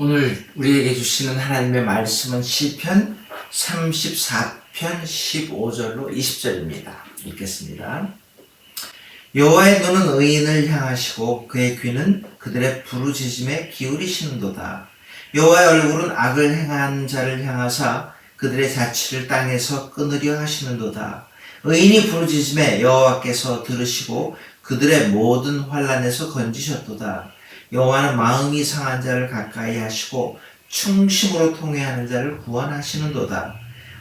오늘 우리에게 주시는 하나님의 말씀은 시편 34편 15절로 20절입니다. 읽겠습니다. 여호와의 눈은 의인을 향하시고 그의 귀는 그들의 부르짖음에 기울이시는도다. 여호와의 얼굴은 악을 행한 자를 향하사 그들의 자취를 땅에서 끊으려 하시는도다. 의인이 부르짖음에 여호와께서 들으시고 그들의 모든 환난에서 건지셨도다. 여호와는 마음이 상한 자를 가까이 하시고 충심으로 통회하는 자를 구원하시는도다.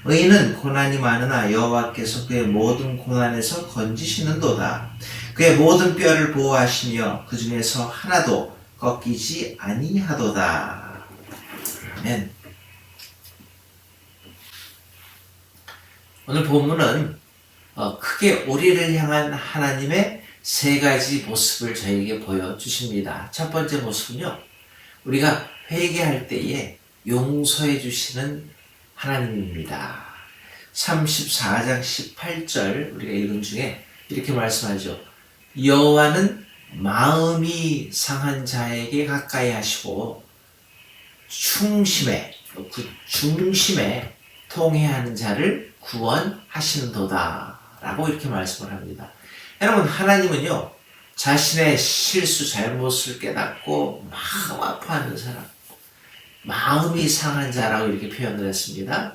의인은 고난이 많으나 여호와께서 그의 모든 고난에서 건지시는도다. 그의 모든 뼈를 보호하시며 그 중에서 하나도 꺾이지 아니하도다. 아멘. 오늘 본문은 크게 우리를 향한 하나님의 세 가지 모습을 저에게 보여주십니다. 첫 번째 모습은요, 우리가 회개할 때에 용서해 주시는 하나님입니다. 34장 18절 우리가 읽은 중에 이렇게 말씀하죠. 여호와는 마음이 상한 자에게 가까이 하시고 중심에 통회하는 자를 구원하시는도다 라고 이렇게 말씀을 합니다. 여러분, 하나님은요, 자신의 실수 잘못을 깨닫고 마음 아파하는 사람, 마음이 상한 자라고 이렇게 표현을 했습니다.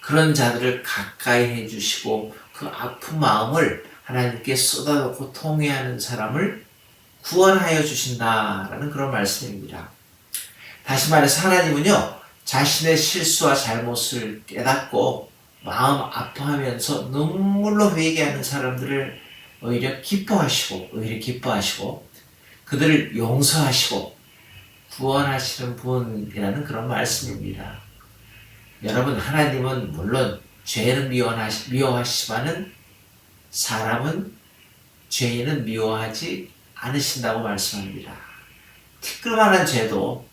그런 자들을 가까이 해주시고 그 아픈 마음을 하나님께 쏟아놓고 통회하는 사람을 구원하여 주신다라는 그런 말씀입니다. 다시 말해서 하나님은요, 자신의 실수와 잘못을 깨닫고 마음 아파하면서 눈물로 회개하는 사람들을 오히려 기뻐하시고 그들을 용서하시고 구원하시는 분이라는 그런 말씀입니다. 여러분, 하나님은 물론 죄는 미워하시지만은 사람은 죄인은 미워하지 않으신다고 말씀합니다. 티끌만한 죄도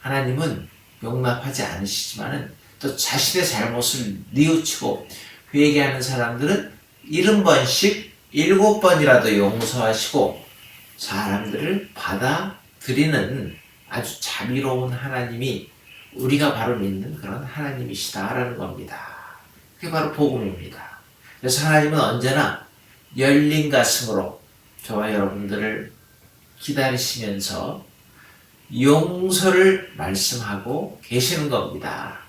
하나님은 용납하지 않으시지만은 또 자신의 잘못을 뉘우치고 회개하는 사람들은 70번씩 7번이라도 용서하시고 사람들을 받아들이는 아주 자비로운 하나님이 우리가 바로 믿는 그런 하나님이시다라는 겁니다. 그게 바로 복음입니다. 그래서 하나님은 언제나 열린 가슴으로 저와 여러분들을 기다리시면서 용서를 말씀하고 계시는 겁니다.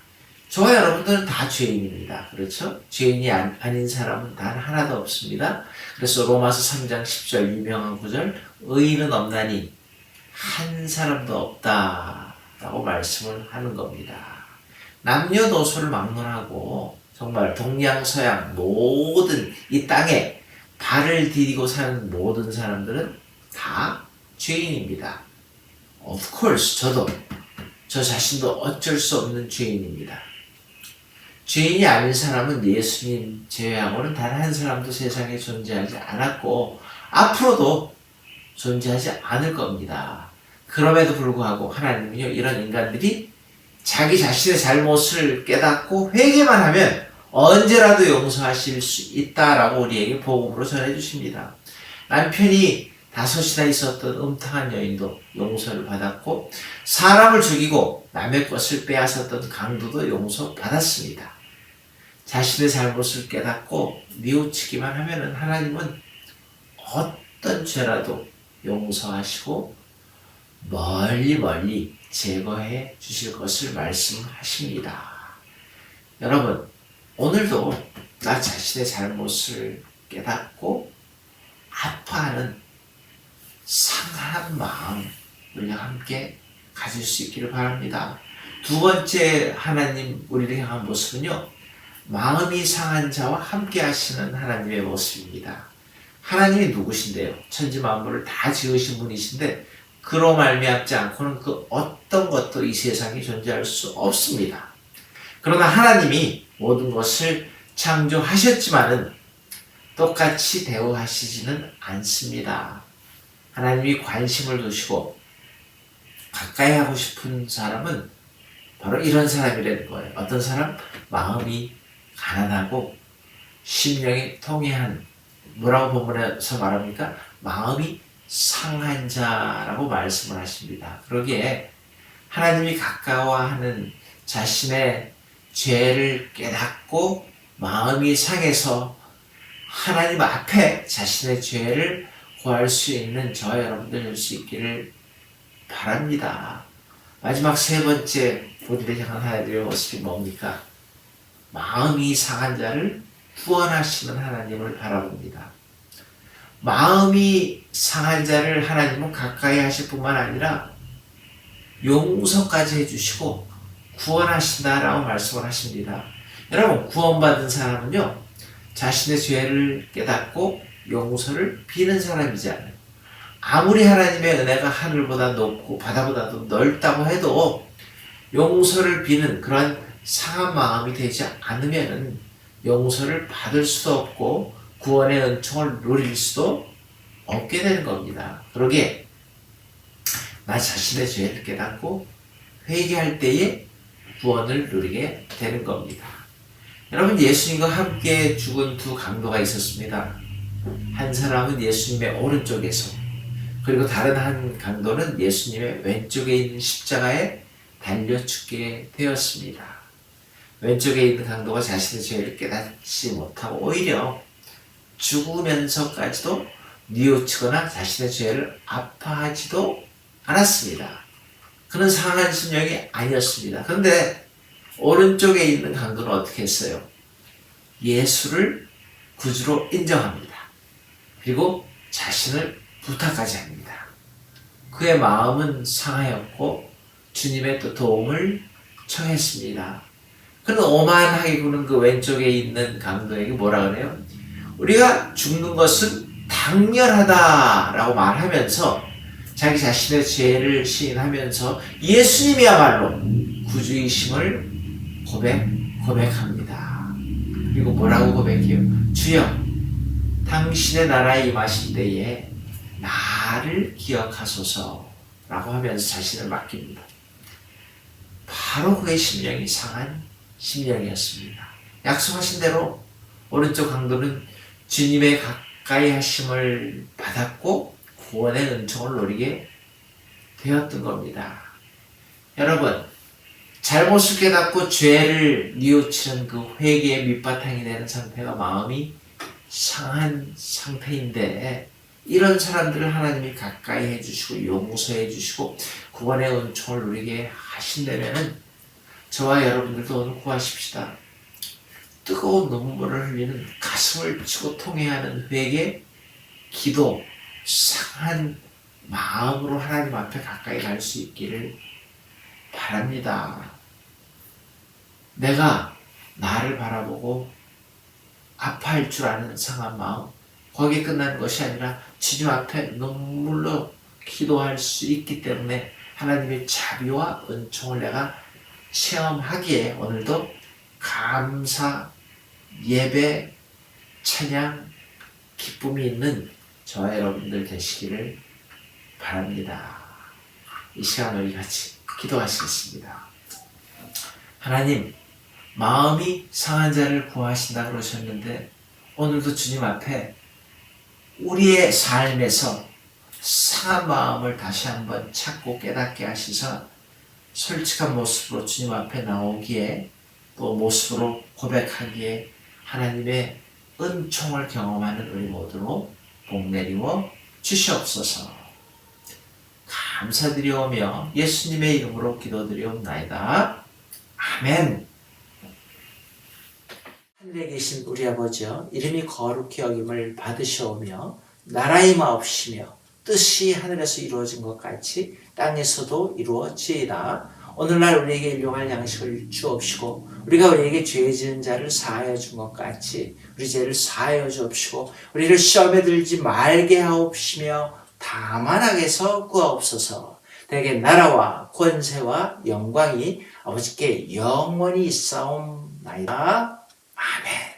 저와 여러분들은 다 죄인입니다. 그렇죠? 죄인이 아닌 사람은 단 하나도 없습니다. 그래서 로마서 3장 10절 유명한 구절, 의인은 없나니 한 사람도 없다라고 말씀을 하는 겁니다. 남녀노소를 막론하고 정말 동양서양 모든 이 땅에 발을 디디고 사는 모든 사람들은 다 죄인입니다. Of course, 저 자신도 어쩔 수 없는 죄인입니다. 죄인이 아닌 사람은 예수님 제외하고는 단 한 사람도 세상에 존재하지 않았고 앞으로도 존재하지 않을 겁니다. 그럼에도 불구하고 하나님은요, 이런 인간들이 자기 자신의 잘못을 깨닫고 회개만 하면 언제라도 용서하실 수 있다라고 우리에게 복음으로 전해주십니다. 남편이 5이나 있었던 음탕한 여인도 용서를 받았고 사람을 죽이고 남의 것을 빼앗았던 강도도 용서받았습니다. 자신의 잘못을 깨닫고 뉘우치기만 하면 하나님은 어떤 죄라도 용서하시고 멀리 제거해 주실 것을 말씀하십니다. 여러분, 오늘도 나 자신의 잘못을 깨닫고 아파하는 상한 마음을 함께 가질 수 있기를 바랍니다. 두 번째 하나님 우리를 향한 모습은요, 마음이 상한 자와 함께 하시는 하나님의 모습입니다. 하나님이 누구신데요? 천지 만물을 다 지으신 분이신데 그로 말미암지 않고는 그 어떤 것도 이 세상에 존재할 수 없습니다. 그러나 하나님이 모든 것을 창조하셨지만은 똑같이 대우하시지는 않습니다. 하나님이 관심을 두시고 가까이 하고 싶은 사람은 바로 이런 사람이라는 거예요. 어떤 사람? 마음이 가난하고 심령이 통회한, 뭐라고 본문에서 말합니까? 마음이 상한 자라고 말씀을 하십니다. 그러기에 하나님이 가까워하는 자신의 죄를 깨닫고 마음이 상해서 하나님 앞에 자신의 죄를 구할 수 있는 저와 여러분들 될 수 있기를 바랍니다. 마지막 세 번째 우리를 향한 하나님의 모습이 뭡니까? 마음이 상한 자를 구원하시는 하나님을 바라봅니다. 마음이 상한 자를 하나님은 가까이 하실 뿐만 아니라 용서까지 해주시고 구원하신다라고 말씀을 하십니다. 여러분, 구원받은 사람은요, 자신의 죄를 깨닫고 용서를 비는 사람이잖아요. 아무리 하나님의 은혜가 하늘보다 높고 바다보다도 넓다고 해도 용서를 비는 그런 상한 마음이 되지 않으면 용서를 받을 수도 없고 구원의 은총을 누릴 수도 없게 되는 겁니다. 그러기에 나 자신의 죄를 깨닫고 회개할 때에 구원을 누리게 되는 겁니다. 여러분, 예수님과 함께 죽은 두 강도가 있었습니다. 한 사람은 예수님의 오른쪽에서, 그리고 다른 한 강도는 예수님의 왼쪽에 있는 십자가에 달려 죽게 되었습니다. 왼쪽에 있는 강도가 자신의 죄를 깨닫지 못하고 오히려 죽으면서까지도 뉘우치거나 자신의 죄를 아파하지도 않았습니다. 그는 상한 심령이 아니었습니다. 그런데 오른쪽에 있는 강도는 어떻게 했어요? 예수를 구주로 인정합니다. 그리고 자신을 부탁까지 합니다. 그의 마음은 상하였고 주님의 또 도움을 청했습니다. 그는 오만하게 구는 그 왼쪽에 있는 강도에게 뭐라 그래요? 우리가 죽는 것은 당연하다라고 말하면서 자기 자신의 죄를 시인하면서 예수님이야말로 구주이심을 고백합니다. 그리고 뭐라고 고백해요? 주여, 당신의 나라에 임하실 때에 나를 기억하소서 라고 하면서 자신을 맡깁니다. 바로 그의 심령이 상한 심령이었습니다. 약속하신 대로 오른쪽 강도는 주님의 가까이 하심을 받았고 구원의 은총을 누리게 되었던 겁니다. 여러분, 잘못을 깨닫고 죄를 뉘우치는 그 회개의 밑바탕이 되는 상태가 마음이 상한 상태인데, 이런 사람들을 하나님이 가까이 해주시고 용서해 주시고 구원의 은총을 누리게 하신다면 저와 여러분들도 오늘 구하십시다. 뜨거운 눈물을 흘리는, 가슴을 치고 통해하는 회개, 기도, 상한 마음으로 하나님 앞에 가까이 갈 수 있기를 바랍니다. 내가 나를 바라보고 아파할 줄 아는 상한 마음, 거기에 끝나는 것이 아니라 주님 앞에 눈물로 기도할 수 있기 때문에 하나님의 자비와 은총을 내가 체험하기에 오늘도 감사, 예배, 찬양, 기쁨이 있는 저와 여러분들 되시기를 바랍니다. 이 시간 우리 같이 기도하시겠습니다. 하나님, 마음이 상한 자를 구하신다 그러셨는데 오늘도 주님 앞에 우리의 삶에서 상한 마음을 다시 한번 찾고 깨닫게 하시사 솔직한 모습으로 주님 앞에 나오기에, 또 모습으로 고백하기에 하나님의 은총을 경험하는 우리 모두로 복 내리워 주시옵소서. 감사드리오며 예수님의 이름으로 기도드리옵나이다. 아멘. 하늘에 계신 우리 아버지여, 이름이 거룩히 여김을 받으시오며 나라의 마옵시며 뜻이 하늘에서 이루어진 것 같이 땅에서도 이루어지이다. 오늘날 우리에게 일용할 양식을 주옵시고 우리가 우리에게 죄 지은 자를 사하여 준 것 같이 우리 죄를 사하여 주옵시고 우리를 시험에 들지 말게 하옵시며 다만 악에서 구하옵소서. 대개 나라와 권세와 영광이 아버지께 영원히 있사옵나이다. 아멘.